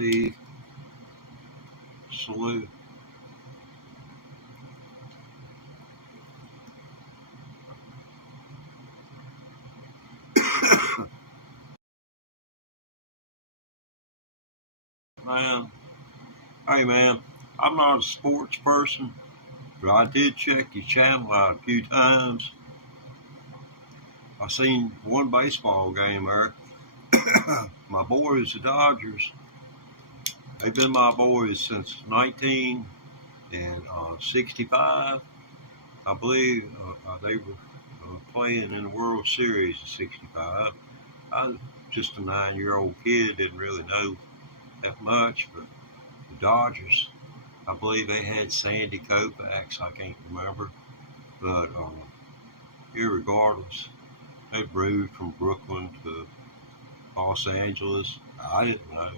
the salute. Man, hey man, I'm not a sports person, but I did check your channel out a few times. I seen one baseball game there. My boys, the Dodgers, they've been my boys since 1965. I believe they were playing in the World Series in '65. I was just a 9-year-old kid, didn't really know that much, but the Dodgers, I believe they had Sandy Koufax, I can't remember, but irregardless, they moved from Brooklyn to Los Angeles. I didn't know.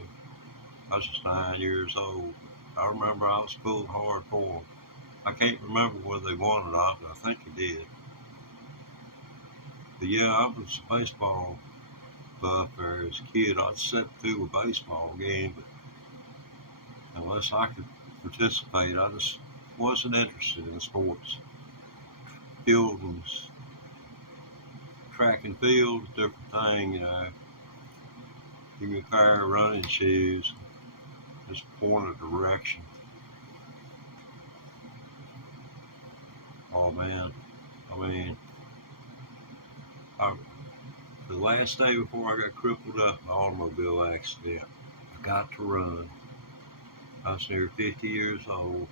I was just 9 years old. I remember I was pulling hard for them. I can't remember whether they won or not, but I think they did. But yeah, I was a baseball buff there as a kid. I'd sit through a baseball game, but unless I could participate, I just wasn't interested in sports. Fielding's track and field, different thing, you know. Give me a pair of running shoes, just point a direction. Oh man, I mean, the last day before I got crippled up in an automobile accident, I got to run. I was near 50 years old,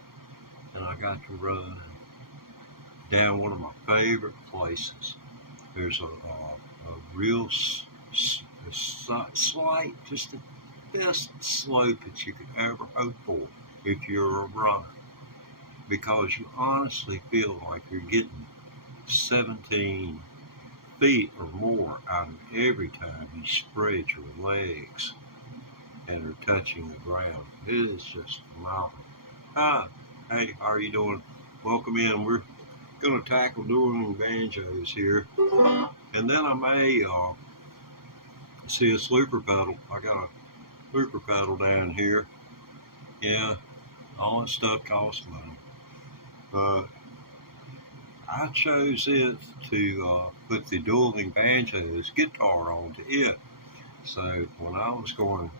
and I got to run down one of my favorite places. There's a real slight, just the best slope that you could ever hope for if you're a runner, because you honestly feel like you're getting 17 feet or more out of every time you spread your legs and are touching the ground. It is just phenomenal. Hey, how are you doing? Welcome in. We're going to tackle dueling banjos here, and then I may see a looper pedal. I got a looper pedal down here. Yeah, all that stuff costs money, but I chose it to put the dueling banjos guitar onto it. So when I was going,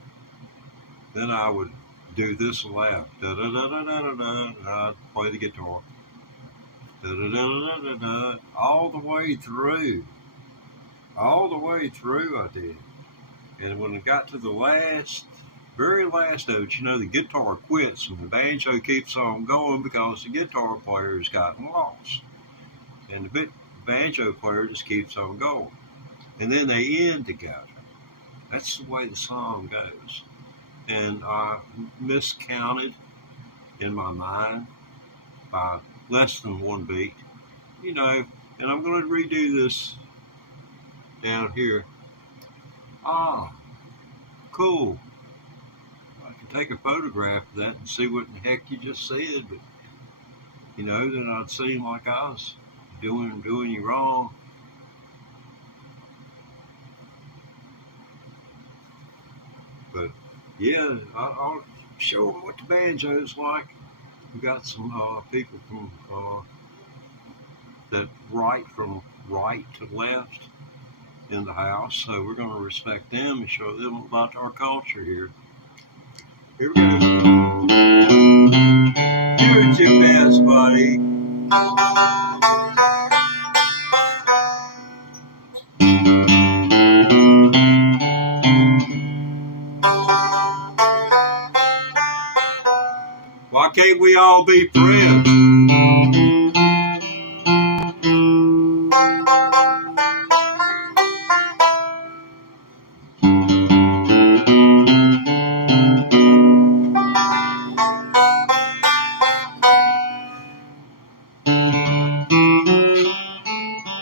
then I would do this aloud. Da da da da da da da. And I'd play the guitar. Da da da da da da. All the way through. All the way through I did. And when it got to the very last note, you know, the guitar quits and the banjo keeps on going because the guitar player's gotten lost. And the banjo player just keeps on going. And then they end together. That's the way the song goes. And I miscounted in my mind by less than one beat, you know, and I'm going to redo this down here. Cool. I can take a photograph of that and see what the heck you just said, but, you know, then I'd seem like I was doing you wrong. But yeah, I'll show them what the banjo's like. We got some people from that write from right to left in the house, so we're going to respect them and show them about our culture here. Here we go. Here's your best, buddy. Why can't we all be friends?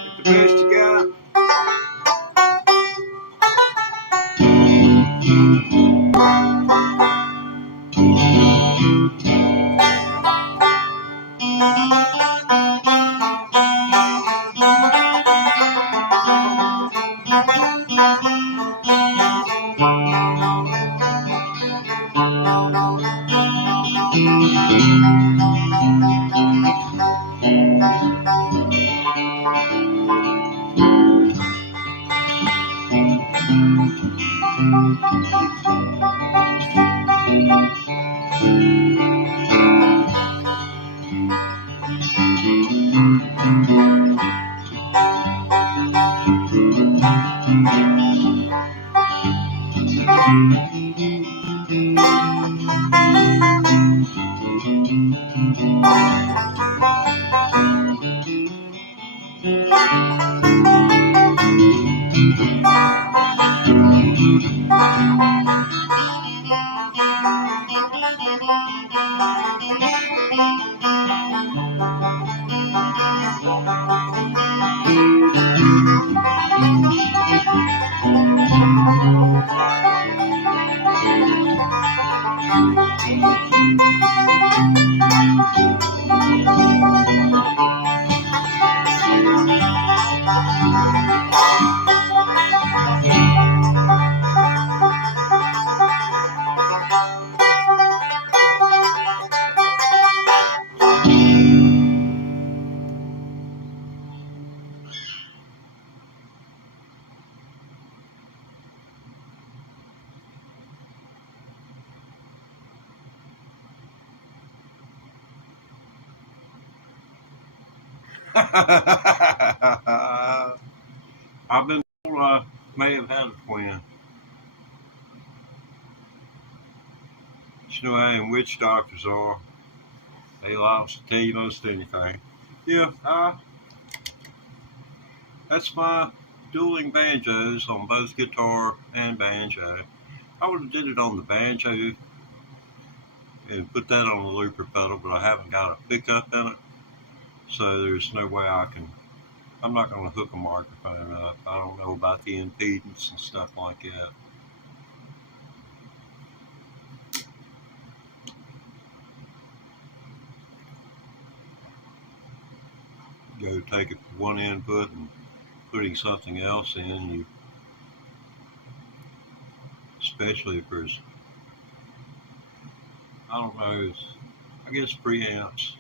Get the best you got. I've been told I may have had a twin. You know how witch doctors are. They like to tell you most anything. Yeah, that's my dueling banjos on both guitar and banjo. I would have did it on the banjo and put that on the looper pedal, but I haven't got a pickup in it, so there's no way I can. I'm not going to hook a microphone up. I don't know about the impedance and stuff like that. Go take it from one input and putting something else in, you, especially if there's, I don't know, I guess preamps.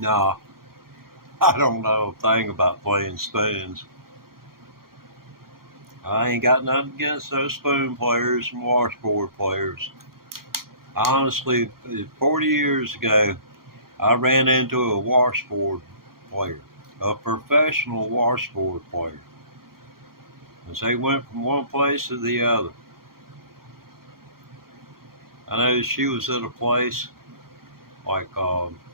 Nah, I don't know a thing about playing spoons. I ain't got nothing against those spoon players and washboard players. Honestly, 40 years ago, I ran into a washboard player, a professional washboard player, as they went from one place to the other. I know she was at a place like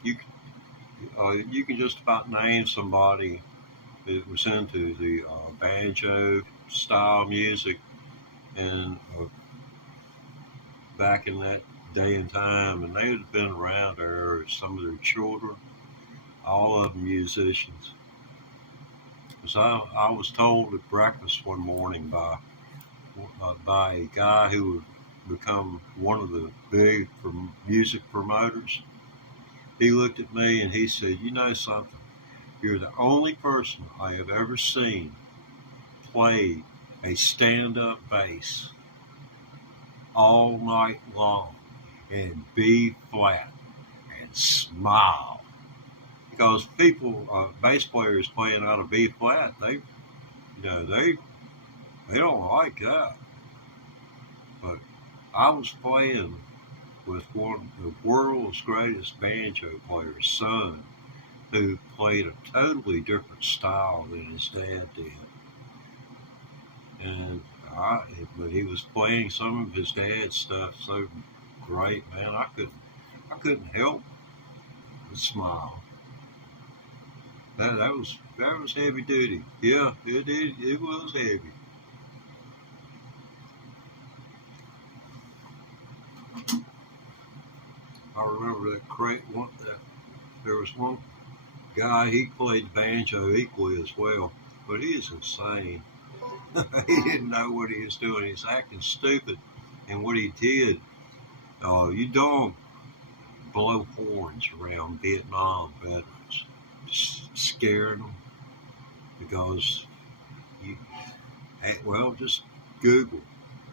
you can just about name somebody that was into the banjo style music, and back in that day and time, and they had been around there, some of their children, all of them musicians. Because I was told at breakfast one morning by a guy who would become one of the big music promoters. He looked at me and he said, "You know something? You're the only person I have ever seen play a stand-up bass all night long and B flat and smile." Because people, bass players playing out of B flat, they don't like that. But I was playing with one of the world's greatest banjo players' son, who played a totally different style than his dad did. And but he was playing some of his dad's stuff so great, man. I couldn't help but smile. That was heavy duty. Yeah, it was heavy. I remember that there was one guy, he played banjo equally as well, but he is insane. He didn't know what he was doing. He was acting stupid. And what he did, you don't blow horns around Vietnam veterans, just scaring them, because well, just Google